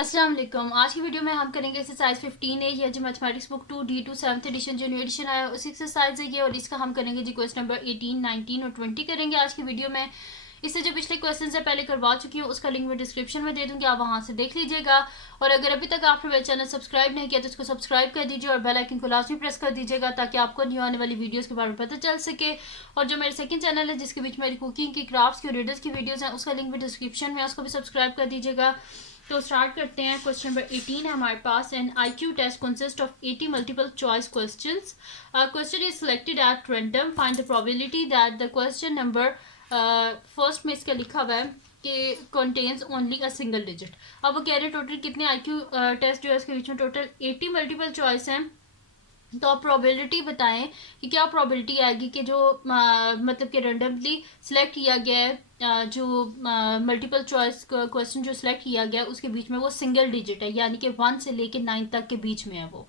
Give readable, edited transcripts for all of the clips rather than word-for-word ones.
अस्सलाम वालेकुम। आज की वीडियो में हम करेंगे एक्सरसाइज 15A। ये जो mathematics book 2D to 7th edition जो न्यू एडिशन आया उसी एक्सरसाइज है ये, और इसका हम करेंगे जी क्वेश्चन नंबर 18, 19 और 20 करेंगे आज की वीडियो में। इससे जो पिछले क्वेश्चन से पहले करवा चुकी हूँ उसका लिंक मैं डिस्क्रिप्शन में दे दूँगी, आप वहाँ से देख लीजिएगा। और अगर अभी तक आपने मेरा चैनल सब्सक्राइब नहीं किया तो उसको सब्सक्राइब कर दीजिए और बेल आइकन को लाजमी प्रेस कर दीजिएगा ताकि आपको न्यू आने वाली वीडियोस के बारे में पता चल सके। और जो मेरे सेकंड चैनल है जिसके बीच मेरी कुकिंग की, क्राफ्ट्स की और रीडर्स की वीडियोस हैं उसका लिंक भी डिस्क्रिप्शन में, उसको भी सब्सक्राइब कर दीजिएगा। तो स्टार्ट करते हैं। क्वेश्चन नंबर 18 है हमारे पास। An IQ test consist of 80 multiple choice questions. Question is selected at random. Find the probability that the question number, first में इसका लिखा हुआ है कि contains only a single digit. अब वो कह रहे हैं टोटल कितने IQ टेस्ट जो है इसके बीच में टोटल 80 मल्टीपल चॉइस हैं। तो आप प्रोबेबिलिटी बताएं कि क्या प्रोबेबिलिटी आएगी कि जो मतलब कि रेंडमली सिलेक्ट किया गया है, जो मल्टीपल चॉइस क्वेश्चन जो सिलेक्ट किया गया है उसके बीच में वो सिंगल डिजिट है, यानी कि 1 से लेके 9 तक के बीच में है वो।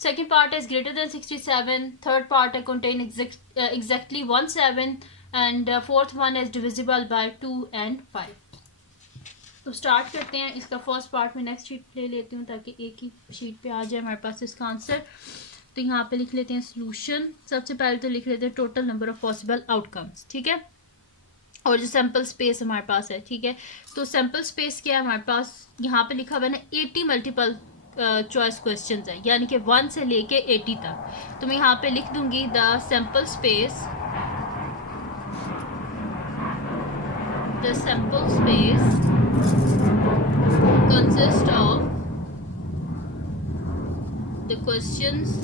सेकेंड पार्ट है ग्रेटर देन 67। थर्ड पार्ट है contain exactly 17। And fourth one is divisible bye 2 and 5। तो स्टार्ट करते हैं इसका फर्स्ट पार्ट में। नेक्स्ट शीट ले लेती हूँ ताकि एक ही शीट पे आ जाए हमारे पास इसका आंसर। तो यहाँ पे लिख लेते हैं सोल्यूशन। सबसे पहले तो लिख लेते हैं total number of possible outcomes, ठीक है। और जो सैम्पल स्पेस हमारे पास है, ठीक है। तो सैम्पल स्पेस क्या है हमारे पास, यहाँ पे लिखा हुआ है ना 80 मल्टीपल चॉइस क्वेश्चंस है, यानी कि 1 से लेके 80 तक। तो मैं यहाँ पे लिख दूंगी the sample space consist of the questions,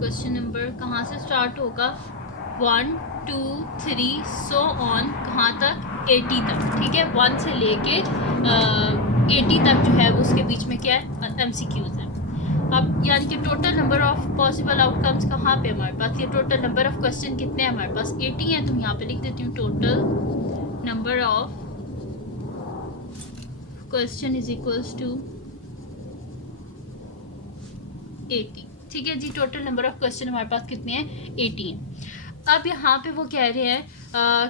question number कहाँ से स्टार्ट होगा 1 2 3 सो ऑन, कहाँ तक 80 तक, ठीक है। 1 से लेके 80 तक जो है वो उसके बीच में क्या है MCQs है। अब यानी कि total number of possible outcomes कहाँ पे हमारे पास, ये टोटल नंबर ऑफ क्वेश्चन कितने हैं हमारे पास 80 है। तो यहाँ पे लिख देती हूँ total number of question is equals to 80, ठीक है जी। टोटल नंबर ऑफ क्वेश्चन हमारे पास कितने हैं 18। अब यहाँ पे वो कह रहे हैं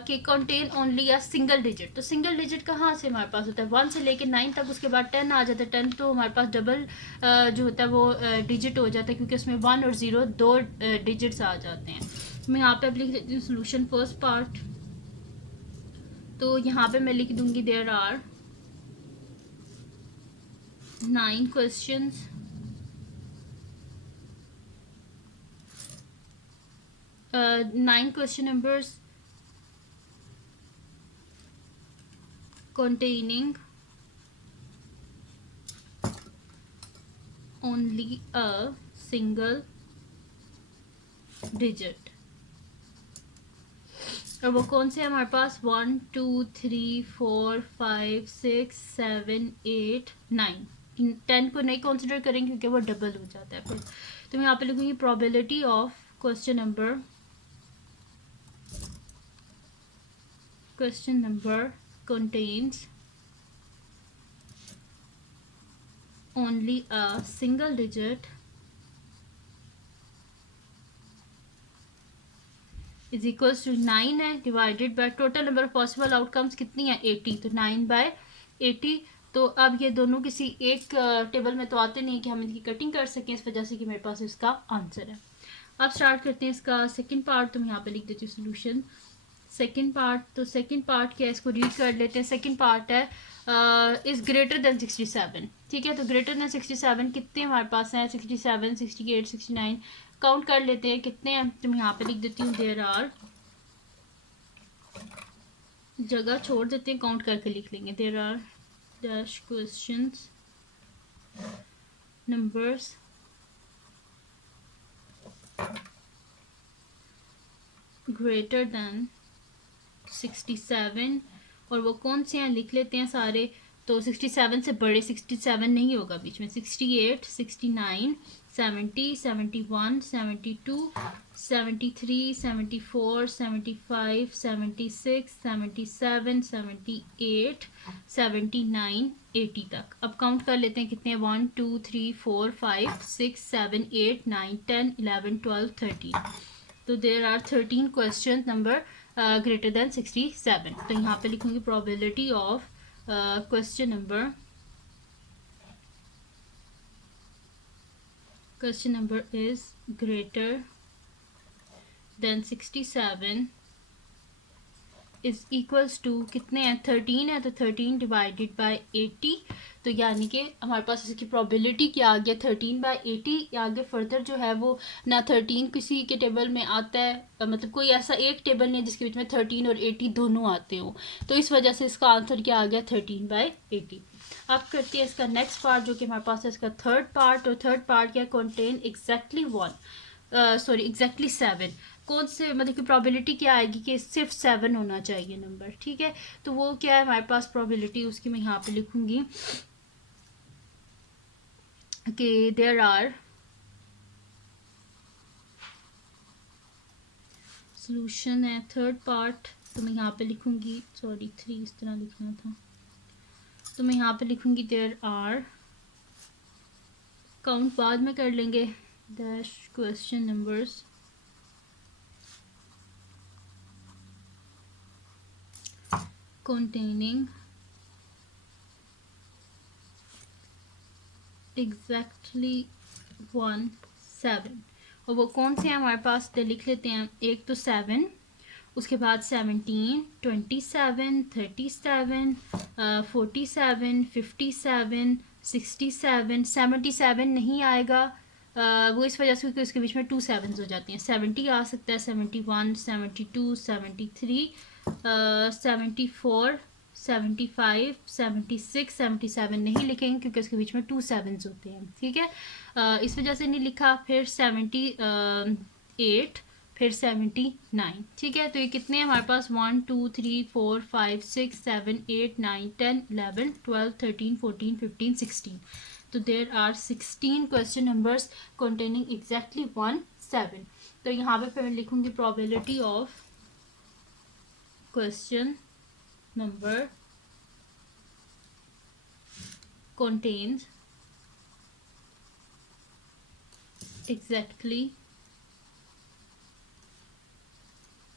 कि contain only a single digit. तो सिंगल डिजिट कहाँ से हमारे पास होता है 1 से लेके 9 तक, उसके बाद 10 आ जाता है। 10 तो हमारे पास डबल जो होता है वो डिजिट हो जाता है क्योंकि उसमें 1 और 0 दो डिजिट्स आ जाते हैं। मैं यहाँ पे अब लिख देती हूँ सोल्यूशन फर्स्ट पार्ट। तो यहाँ पे मैं लिख दूंगी there are 9 questions, 9 question numbers containing only a single digit। और वो कौन से है हमारे पास 1 2 3 4 5 6 7 8 9। 10 को नहीं कंसिडर करेंगे क्योंकि वो डबल हो जाता है फिर। तो मैं यहाँ पे लिखूंगी probability of question number contains only a single digit is equals to 9 है divided by total number of possible outcomes कितनी है 80। तो 9/80। तो अब ये दोनों किसी एक टेबल में तो आते नहीं है कि हम इनकी कटिंग कर सकें, इस वजह से कि मेरे पास इसका आंसर है। अब स्टार्ट करते हैं इसका सेकंड पार्ट। तो मैं यहाँ पे लिख देती हूँ सोल्यूशन सेकंड पार्ट। तो सेकंड पार्ट क्या है इसको रीड कर लेते हैं। सेकंड पार्ट है इज ग्रेटर देन 67, ठीक है। तो ग्रेटर देन 67 कितने हमारे पास हैं 67 68 69। काउंट कर लेते हैं कितने हैं। तो मैं यहाँ पे लिख देती हूँ देयर आर, जगह छोड़ देते हैं काउंट करके लिख लेंगे। There are dash questions numbers greater than 67। और वो कौन से हैं लिख लेते हैं सारे। तो 67 से बड़े 67 नहीं होगा बीच में। 68 69 70 71 72 73 74 75 76 77 78 79 80 तक। अब काउंट कर लेते हैं कितने 1 2 3 4 5 6 7 8 9 10 11 12 13। तो there are 13 question number greater than 67। तो यहाँ पे लिखूंगी probability of question number is greater than 67 is equals to कितने हैं, 13 है, तो 13 डिवाइडेड बाय 80। तो यानी कि हमारे पास इसकी प्रोबेबिलिटी क्या आ गया, 13/80। आगे फर्दर जो है वो ना 13 किसी के टेबल में आता है, मतलब कोई ऐसा एक टेबल नहीं है जिसके बीच में 13 और 80 दोनों आते हो, तो इस वजह से इसका आंसर क्या आ गया, 13/80। अब करते हैं इसका नेक्स्ट पार्ट जो कि हमारे पास है इसका थर्ड पार्ट। और थर्ड पार्ट क्या, कंटेन एग्जैक्टली 7। कौन से मतलब कि प्रोबेबिलिटी क्या आएगी कि सिर्फ 7 होना चाहिए नंबर, ठीक है। तो वो क्या है हमारे पास प्रोबेबिलिटी, उसकी मैं यहाँ पे लिखूंगी कि देयर आर सॉल्यूशन है थर्ड पार्ट, तो मैं यहाँ पे लिखूंगी 3 इस तरह लिखना था, तो मैं यहाँ पे लिखूंगी देयर आर, काउंट बाद में कर लेंगे, dash question numbers containing exactly 7। और वो कौन से हैं हमारे पास, तो लिख लेते हैं। एक तो 7, उसके बाद 17, 27, 37, 47, 57, 67, 77 नहीं आएगा, वो इस वजह से क्योंकि उसके बीच में 2 7s हो जाती हैं। 70 आ सकता है, 71, 72, 73, 74, 75, 76, 77 नहीं लिखेंगे क्योंकि उसके बीच में 2 7s होते हैं, ठीक है। इस वजह से नहीं लिखा। फिर 78, फिर 79, ठीक है। तो ये कितने हैं हमारे पास, 1 2 3 4 5 6 7 8 9 10 11 12 13 14 15 16। तो there are 16 question numbers containing exactly 7। तो यहाँ पे फिर मैं लिखूंगी probability of question number contains exactly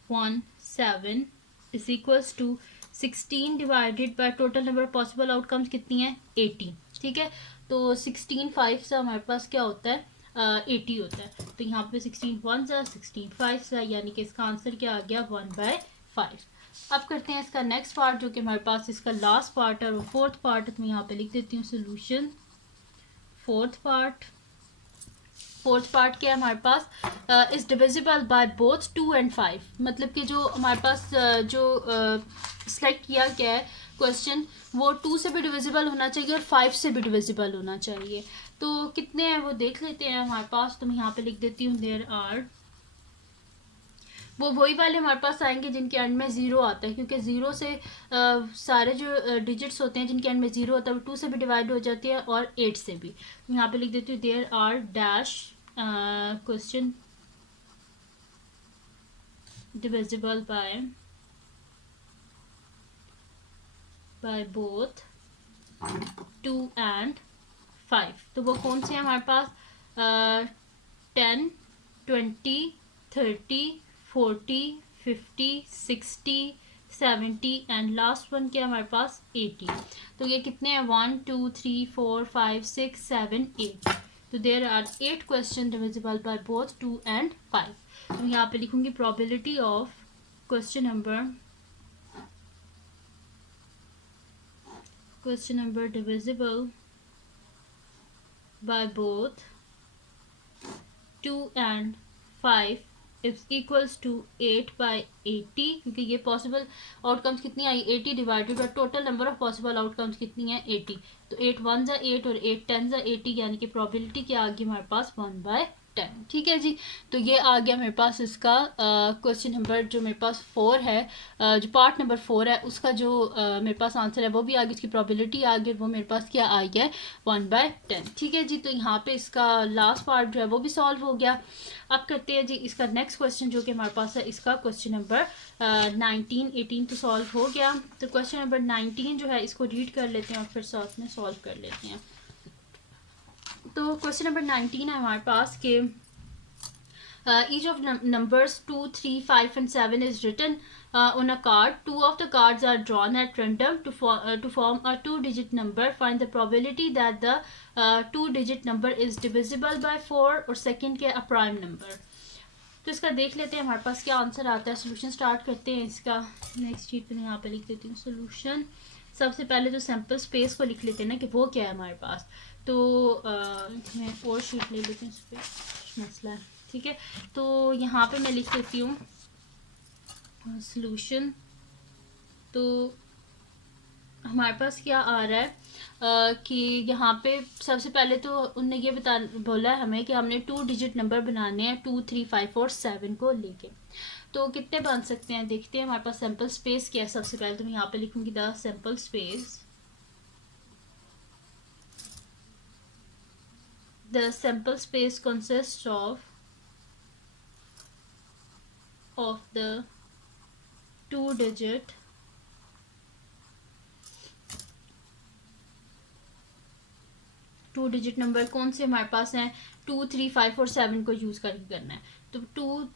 7 is equals to 16 divided by total number possible outcomes कितनी है, 80, ठीक है। तो 16 5 से हमारे पास क्या होता है, 80 होता है। तो यहाँ पे 16 1 सा 16 5 सा, यानी कि इसका आंसर क्या आ गया, 1/5। अब करते हैं इसका नेक्स्ट पार्ट जो कि हमारे पास इसका लास्ट पार्ट है और फोर्थ पार्ट है। तो मैं यहाँ पे लिख देती हूँ सोल्यूशन फोर्थ पार्ट क्या है हमारे पास, is divisible by both 2 and 5। मतलब कि जो हमारे पास जो सिलेक्ट किया गया है क्वेश्चन, वो 2 से भी डिविजिबल होना चाहिए और 5 से भी डिविजिबल होना चाहिए। तो कितने हैं वो देख लेते हैं हमारे पास। तो मैं यहाँ पे लिख देती हूँ देयर आर, वो वही वाले हमारे पास आएंगे जिनके एंड में 0 आता है, क्योंकि 0 से सारे जो डिजिट्स होते हैं जिनके एंड में 0 होता है वो 2 से भी डिवाइड हो जाती है और 8 से भी। तो यहाँ पे लिख देती हूँ there are dash question divisible by both 2 and 5। तो वो कौन से हैं हमारे पास, 10, 20, 30, 40, 50, 60, 70 एंड लास्ट वन क्या हमारे पास, 80। तो ये कितने हैं, 1 2 3 4 5 6 7 8। तो there are 8 question divisible by both 2 and 5। तो यहाँ पे लिखूंगी probability of question number divisible by both 2 and 5 is equals to 8/80, क्योंकि ये पॉसिबल आउटकम्स कितनी आई, 80 divided by total number of possible outcomes कितनी है, 80। तो 8 1 ज़ा 8 और 8 10 ज़ा 80, यानी कि प्रोबेबिलिटी क्या आ गई हमारे पास, 1/10, ठीक है जी। तो ये आ गया मेरे पास इसका क्वेश्चन नंबर जो मेरे पास 4 है, जो पार्ट नंबर 4 है उसका जो मेरे पास आंसर है वो भी आ गया, इसकी प्रोबेबिलिटी आ गई, वो मेरे पास क्या आई है, 1/10, ठीक है जी। तो यहाँ पे इसका लास्ट पार्ट जो है वो भी सॉल्व हो गया। अब करते हैं जी इसका नेक्स्ट क्वेश्चन जो कि हमारे पास है, इसका क्वेश्चन नंबर 19 18 तो सॉल्व हो गया। तो क्वेश्चन नंबर 19 जो है इसको रीड कर लेते हैं और फिर साथ में सॉल्व कर लेते हैं। तो क्वेश्चन नंबर 19 है हमारे पास कि each of numbers 2, 3, 5 and 7 is written on a card. Two of the cards are drawn at random to form a two-digit number. Find the probability that the two-digit number is divisible by 4 और second के a prime number. तो इसका देख लेते हैं हमारे पास क्या आंसर आता है. सोल्यूशन स्टार्ट करते हैं इसका. नेक्स्ट शीट पे मैं यहाँ पे लिख देती हूँ सोल्यूशन. सबसे पहले तो सैम्पल स्पेस को लिख लेते हैं ना कि वो क्या है हमारे पास. तो मैं और शीट ले लेती हूँ, इस पर मसला है. ठीक है, तो यहाँ पे मैं लिख देती हूँ सोल्यूशन. तो हमारे पास क्या आ रहा है कि यहाँ पे सबसे पहले तो उनने ये बोला है हमें कि हमने टू डिजिट नंबर बनाने हैं 2, 3, 5 और 7 को लेके. तो कितने बन सकते हैं देखते हैं. हमारे पास सैम्पल स्पेस क्या है. सबसे पहले तो मैं यहाँ पे लिखूंगी the sample space. The sample space consist of the two digit number कौन से हमारे पास हैं. 2, 3, 5 और 7 को यूज़ करके करना है. तो 2,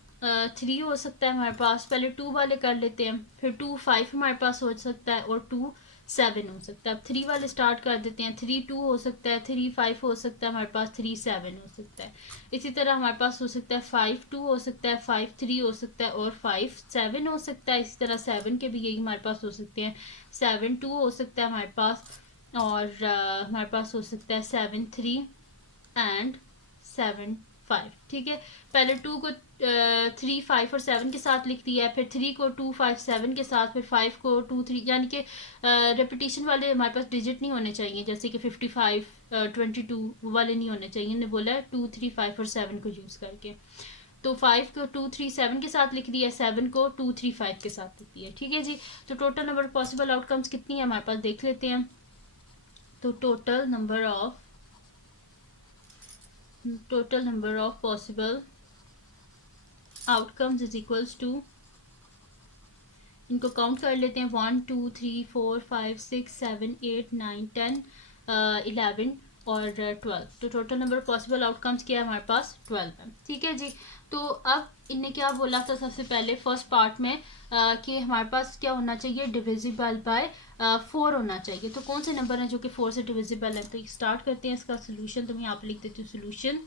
3 हो सकता है हमारे पास. पहले 2 वाले कर लेते हैं. फिर 2, 5 हमारे पास हो सकता है और 2, 7 हो सकता है. अब 3 वाले स्टार्ट कर देते हैं. 3, 2 हो सकता है. 3, 5 हो सकता है हमारे पास. 3, 7 हो सकता है. इसी तरह हमारे पास हो सकता है 5, 2 हो सकता है. 5, 3 हो सकता है और 5, 7 हो सकता है. इसी तरह 7 के भी यही हमारे पास हो सकते हैं. 7, 2 हो सकता है हमारे पास. और हमारे पास हो सकता है 7, 3 एंड 7, 5. ठीक है, पहले 2 को 3, 5 और 7 के साथ लिख दिया है. फिर 3 को 2, 5, 7 के साथ. फिर 5 को 2, 3, यानी कि रेपिटेशन वाले हमारे पास डिजिट नहीं होने चाहिए. जैसे कि 55, 22 वाले नहीं होने चाहिए. इन्होंने बोला है 2, 3, 5 और 7 को यूज़ करके. तो 5 को 2, 3, 7 के साथ लिख दिया. 7 को 2, 3, 5 के साथ लिख दिया. ठीक है जी. तो टोटल नंबर पॉसिबल आउटकम्स कितनी है हमारे पास देख लेते हैं. तो total number of possible outcomes is equals to, इनको काउंट कर लेते हैं. 1, 2, 3, 4, 5, 6, 7, 8, 9, 10, 11 और 12. तो टोटल नंबर पॉसिबल आउटकम्स क्या है हमारे पास 12 है. ठीक है जी. तो अब इनने क्या बोला था सबसे पहले फर्स्ट पार्ट में कि हमारे पास क्या होना चाहिए, डिविजिबल बाय 4 होना चाहिए. तो कौन से नंबर हैं जो कि 4 से डिविजिबल है. तो स्टार्ट करते हैं इसका सोल्यूशन. तो मैं यहाँ पे लिख देती हूँ सोल्यूशन.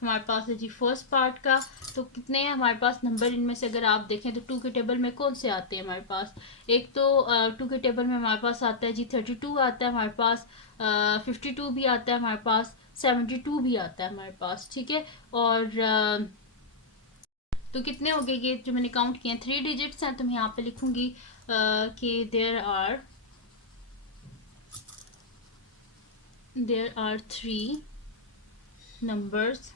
हमारे पास है जी फर्स्ट पार्ट का. तो कितने हैं हमारे पास नंबर. इनमें से अगर आप देखें तो 2 के टेबल में कौन से आते हैं हमारे पास. एक तो 2 के टेबल में हमारे पास आता है जी 32 आता है हमारे पास. 52 भी आता है हमारे पास. 72 भी आता है हमारे पास. ठीक है, और तो कितने हो गए ये जो मैंने काउंट किए हैं 3 डिजिट्स हैं. तो मैं यहाँ पे लिखूंगी कि there are 3 numbers,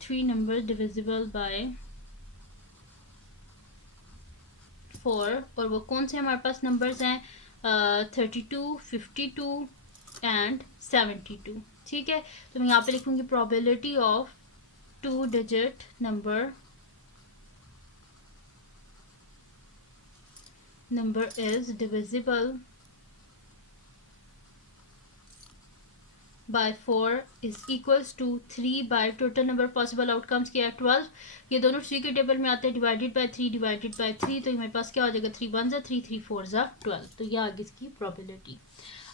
3 numbers divisible by 4. और वो कौन से हमारे पास नंबर्स हैं 32, 52 एंड 72. ठीक है, तो मैं यहाँ पे लिखूंगी probability of 2 digit number is divisible by 4 is equals to 3 by total number possible outcomes क्या है 12. ये दोनों 3 के टेबल में आते हैं. Divided by 3 divided by 3. तो मेरे पास क्या हो जाएगा 3 1 3 3 4 12. तो ये आगे इसकी प्रोबेबिलिटी.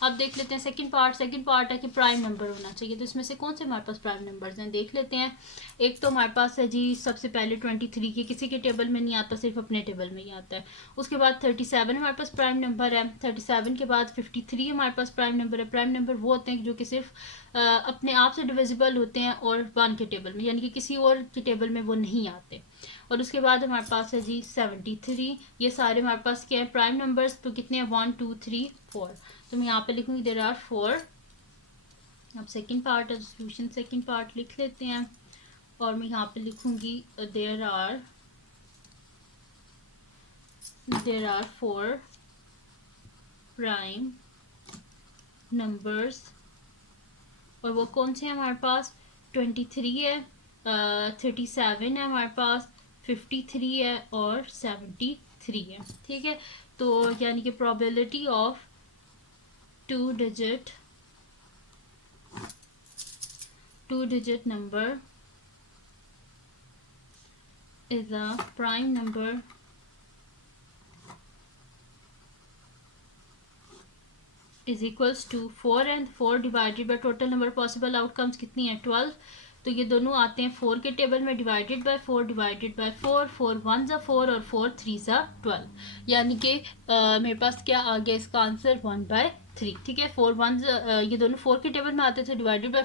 अब देख लेते हैं सेकंड पार्ट है कि प्राइम नंबर होना चाहिए. तो इसमें से कौन से हमारे पास प्राइम नंबर्स हैं देख लेते हैं. एक तो हमारे पास है जी सबसे पहले 23 की किसी के टेबल में नहीं आता, सिर्फ अपने टेबल में ही आता है. उसके बाद 37 हमारे पास प्राइम नंबर है. 37 के बाद 53 हमारे पास प्राइम नंबर है. प्राइम नंबर वो होते हैं जो कि सिर्फ अपने आप से डिविजिबल होते हैं और 1 के टेबल में, यानी कि किसी और के टेबल में वो नहीं आते. और उसके बाद हमारे पास है जी 73. ये सारे हमारे पास क्या है प्राइम नंबर्स. तो कितने हैं 1 2 3 4. तो मैं यहाँ पे लिखूंगी देयर आर 4. अब सेकंड पार्ट है सोल्यूशन. सेकंड पार्ट लिख लेते हैं और मैं यहाँ पे लिखूंगी देयर आर 4 प्राइम नंबर्स. और वो कौन से हैं हमारे पास 23 है, 37 है हमारे पास, 53 है और 73 है. ठीक है, तो यानी कि probability of 2 digit 2-digit number is a prime number is equals to 4 and 4 divided by total number possible outcomes कितनी है 12। तो ये दोनों आते हैं 4 के टेबल में डिवाइडेड बाय 4 डिवाइडेड बाय 4 4 1 ज़ा 4 और 4 3 ज़ा 12 यानी कि मेरे पास क्या आ गया इसका आंसर 1/3। ठीक है 4 1 ये दोनों 4 के टेबल में आते थे डिवाइडेड बाय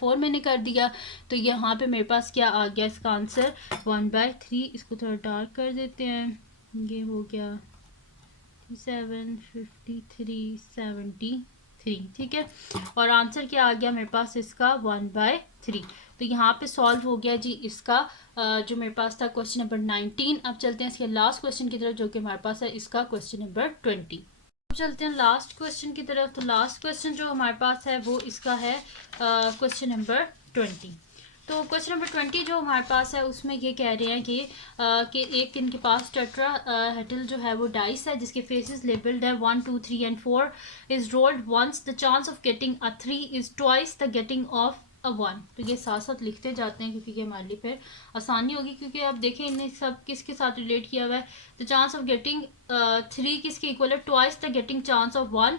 4 मैंने कर दिया तो यहाँ पे मेरे पास क्या आ गया इसका आंसर 1/3। इसको थोड़ा डार्क कर देते हैं ये हो गया 753 ठीक है और आंसर क्या आ गया मेरे पास इसका 1/3। तो यहाँ पे सॉल्व हो गया जी इसका जो मेरे पास था क्वेश्चन नंबर 19। अब चलते हैं इसके लास्ट क्वेश्चन की तरफ जो कि हमारे पास है इसका क्वेश्चन नंबर 20। अब चलते हैं लास्ट क्वेश्चन की तरफ। तो लास्ट क्वेश्चन जो हमारे पास है वो इसका है क्वेश्चन नंबर 20। तो क्वेश्चन नंबर 20 जो हमारे पास है उसमें ये कह रहे हैं कि एक इनके पास टेट्रा हेटल जो है वो डाइस है जिसके फेसेस लेबल्ड है 1 2 3 and 4 is rolled once the chance of getting a 3 is twice the getting of a 1। तो ये साथ साथ लिखते जाते हैं क्योंकि ये हमारे लिए फिर आसानी होगी क्योंकि आप देखें इन्हें सब किसके साथ रिलेट किया हुआ है। द चांस ऑफ गेटिंग 3 किसके इक्वल है twice the getting chance of 1।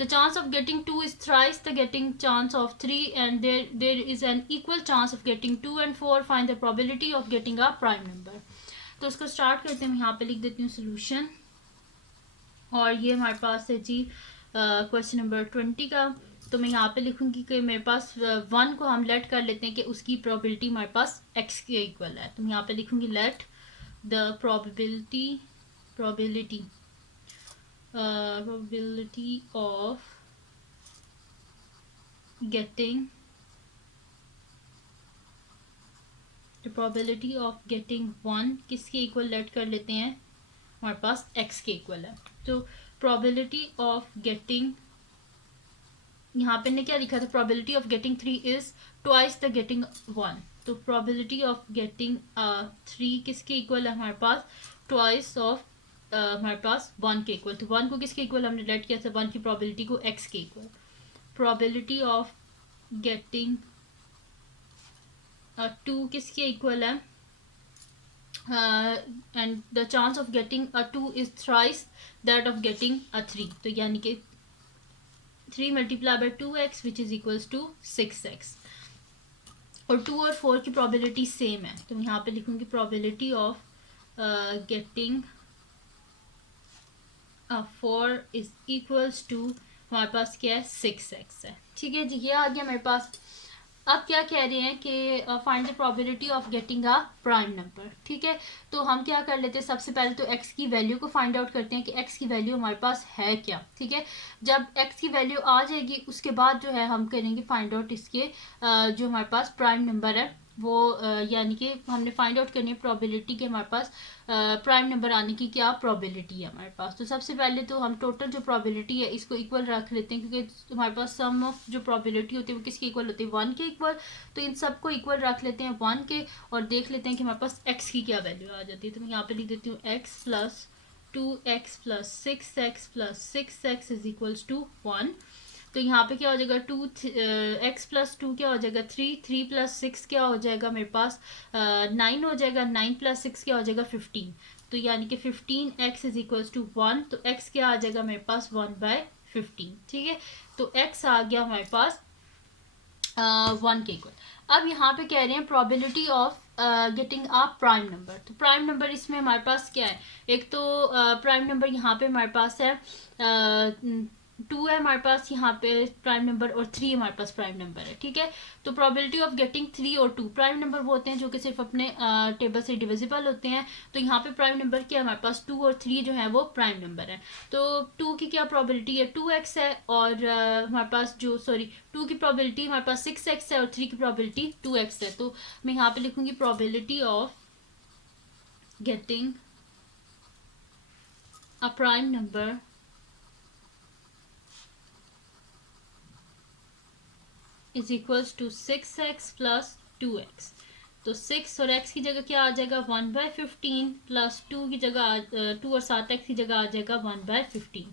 The chance of getting 2 is thrice the getting chance of 3 and there is an equal chance of getting 2 and 4. Find the probability of getting a prime number. तो इसको start करते हैं। मैं यहाँ पे लिख देती हूँ सोल्यूशन और ये हमारे पास है जी क्वेश्चन नंबर 20 का। तो मैं यहाँ पे लिखूँगी कि मेरे पास 1 को हम लेट कर लेते हैं कि उसकी प्रोबेबिलिटी हमारे पास x के इक्वल है। तो मैं यहाँ पे लिखूँगी let the probability of getting the probability of getting 1 किसके इक्वल लेट कर लेते हैं हमारे पास x के इक्वल है। तो probability of getting यहाँ पे ने क्या लिखा था probability of getting 3 is twice the getting 1। तो probability of getting 3 किसके इक्वल है हमारे पास twice of हमारे पास 1 के इक्वल। तो 1 को किसके इक्वल हमने लेट किया था 1 की प्रोबेबिलिटी को x के इक्वल। प्रोबेबिलिटी ऑफ गेटिंग 2 किसके इक्वल है and the chance of getting 2 is thrice that of getting 3। तो यानी कि 3 multiply by 2x which is equals to 6x और 2 और 4 की प्रोबेबिलिटी सेम है। तो मैं यहाँ पे लिखूँगी probability of getting 4 is equals to हमारे पास क्या है 6x है। ठीक है जी ये आ गया मेरे पास। अब क्या कह रहे हैं कि find the probability of getting a prime number. ठीक है तो हम क्या कर लेते हैं सबसे पहले तो x की वैल्यू को फाइंड आउट करते हैं कि x की वैल्यू हमारे पास है क्या। ठीक है जब x की वैल्यू आ जाएगी उसके बाद जो है हम करेंगे फाइंड आउट इसके जो हमारे पास प्राइम नंबर है वो यानी कि हमने फाइंड आउट करनी है प्रोबेबिलिटी के हमारे पास प्राइम नंबर आने की क्या प्रोबेबिलिटी है हमारे पास। तो सबसे पहले तो हम टोटल जो प्रोबेबिलिटी है इसको इक्वल रख लेते हैं क्योंकि हमारे पास सम ऑफ जो प्रोबेबिलिटी होती है वो किसके इक्वल होती है 1 के इक्वल। तो इन सबको इक्वल रख लेते हैं 1 के और देख लेते हैं कि हमारे पास x की क्या वैल्यू आ जाती है। तो मैं यहाँ पे लिख देती हूँ x plus 2x plus 6x plus 6x is equals to 1। तो यहाँ पे क्या हो जाएगा 2x प्लस 2 क्या हो जाएगा 3 प्लस 6 क्या हो जाएगा मेरे पास 9 हो जाएगा 9 प्लस 6 क्या हो जाएगा 15। तो यानी कि 15x इज इक्वल्स टू 1। तो x क्या आ जाएगा मेरे पास 1/15। ठीक है तो x आ गया हमारे पास 1 के इक्वल। अब यहाँ पे कह रहे हैं probability of getting a prime number. तो प्राइम नंबर इसमें हमारे पास क्या है एक तो प्राइम नंबर यहाँ पे हमारे पास है 2 है हमारे पास यहाँ पे प्राइम नंबर और 3 हमारे पास प्राइम नंबर है। ठीक है तो प्रोबेबिलिटी ऑफ गेटिंग 3 और 2 प्राइम नंबर वो होते हैं जो कि सिर्फ अपने टेबल से डिविजिबल होते हैं। तो यहाँ पे प्राइम नंबर क्या है हमारे पास 2 और 3 जो है वो प्राइम नंबर है। तो 2 की क्या प्रोबेबिलिटी है 2x है और हमारे पास जो 2 की प्रोबेबिलिटी हमारे पास 6x है और 3 की प्रोबेबिलिटी 2x है। तो मैं यहाँ पे लिखूंगी probability of getting a prime number is equals to 6x plus 2x। तो 6 और x की जगह क्या आ जाएगा 1/15 प्लस 2 की जगह 2 और 7x की जगह आ जाएगा 1/15।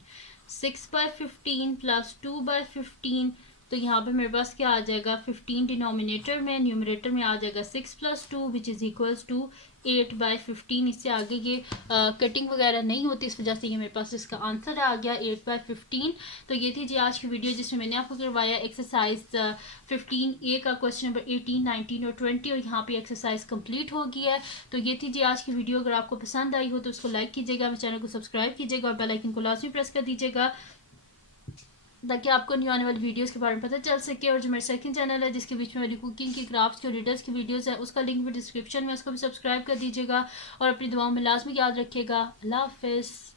6/15 प्लस 2/15 तो यहाँ पे मेरे पास क्या आ जाएगा 15 डिनोमिनेटर में, न्यूमरेटर में आ जाएगा 6 + 2 विच इज़ इक्वल्स टू 8/15। इससे आगे ये कटिंग वगैरह नहीं होती, इस वजह से ये मेरे पास इसका आंसर आ गया 8/15। तो ये थी जी आज की वीडियो जिसमें मैंने आपको करवाया एक्सरसाइज 15A का क्वेश्चन नंबर 18, 19 और 20, और यहाँ पे एक्सरसाइज कंप्लीट हो गई है। तो ये थी जी आज की वीडियो। अगर आपको पसंद आई हो तो उसको लाइक कीजिएगा, मेरे चैनल को सब्सक्राइब कीजिएगा और बेल आइकन को लाजमी प्रेस कर दीजिएगा ताकि आपको न्यू आने वाली वीडियोस के बारे में पता चल सके। और जो मेरा सेकंड चैनल है जिसके बीच में मेरी कुकिंग की, क्राफ्ट्स की और रीडर्स की वीडियोस है, उसका लिंक भी डिस्क्रिप्शन में, उसको भी सब्सक्राइब कर दीजिएगा और अपनी दुआओं में लाजमी याद रखिएगा। अल्लाह हाफिज़।